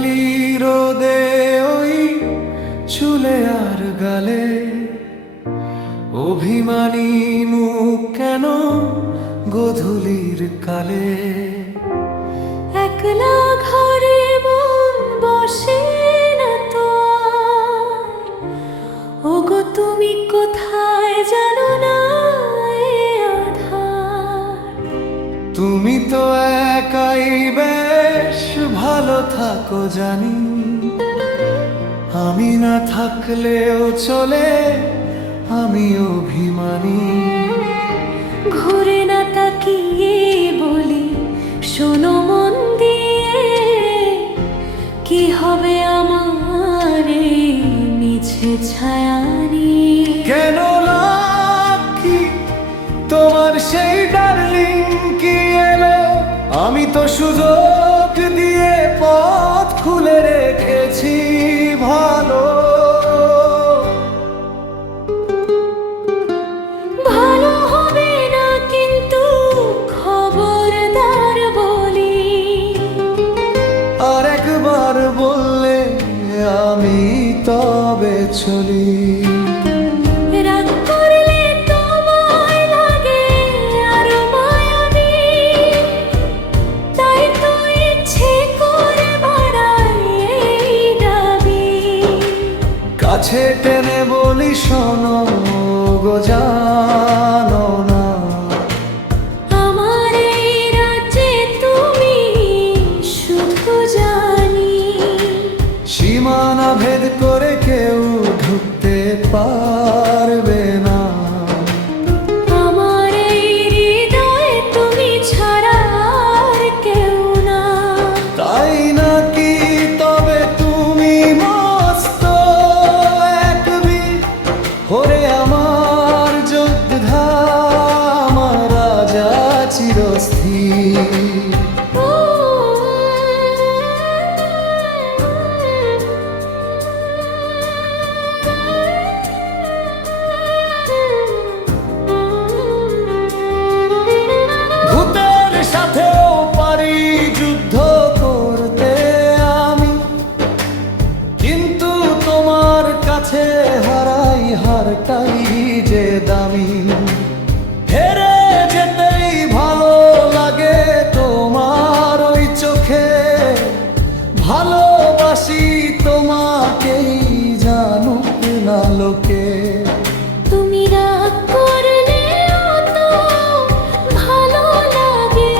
সোনালি রোদে ওই চুলে আর গালে অভিমানী মুখ কেন গোধূলির কালে। একলা ঘরে মন বসে না তো আর, ওগো তুমি কোথায় জানো না এ আঁধার। তুমি তো একাই বেশ ভালো থাকো জানি, আমি না থাকলেও চলে আমি অভিমানী। ঘুরে না তাকিয়ে বলি শোনো মন দিয়ে, কি হবে আমার এই মিছে ছায়া নিয়ে। কেন লাকি তোমার সেই ডার্লিং কি এলো, আমি তো সুযোগ দিয়ে পথ খুলে রেখেছি ভালো। ভালো হবে না কিন্তু খবরদার বলি, আর একবার বললে আমি তবে চলি। রাগ করলে তোমায় লাগে আরো মায়াবী, তাই তো ইচ্ছে করে বাড়াই এই দাবি। কাছে টেনে বলি শোনো গো জানো না, আমার এই রাজ্যে তুমি শুধু জানি, সীমানা ভেদ করে কেউ ঢুকতে পারবে না। আমার এই হৃদয়ে তুমি ছাড়া আর কেউ না। তাই নাকি তবে তুমি মস্ত এক বীর, ওরে আমার যোদ্ধা আমার রাজা চিরস্থির। ভূতের সাথেও পারি যুদ্ধ করতে আমি, কিন্তু তোমার কাছে হারাই হারটাই যে দামি। হেরে যেতেই ভালো লাগে তোমার ওই চোখে, ভালোবাসি তোমাকেই জানুক না লোকে। তুমি রাগ করলেও তো ভালো লাগে,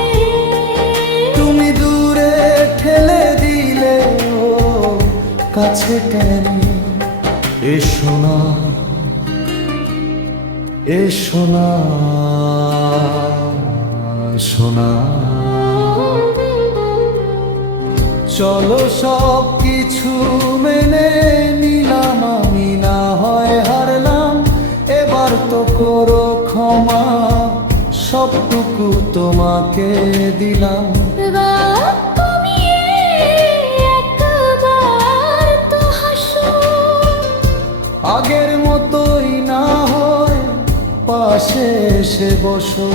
তুমি দূরে ঠেলে দিলে ও কাছে টেনে এসো না এসো না সোনা। চলো সব কিছু মেনে নিলাম, আমি না হয় হারলাম, এবার তো করো ক্ষমা, সবটুকু তোমাকে দিলাম। তুমি একবার তো হাসো, আগের মতোই না হয় পাশে এসে বসো।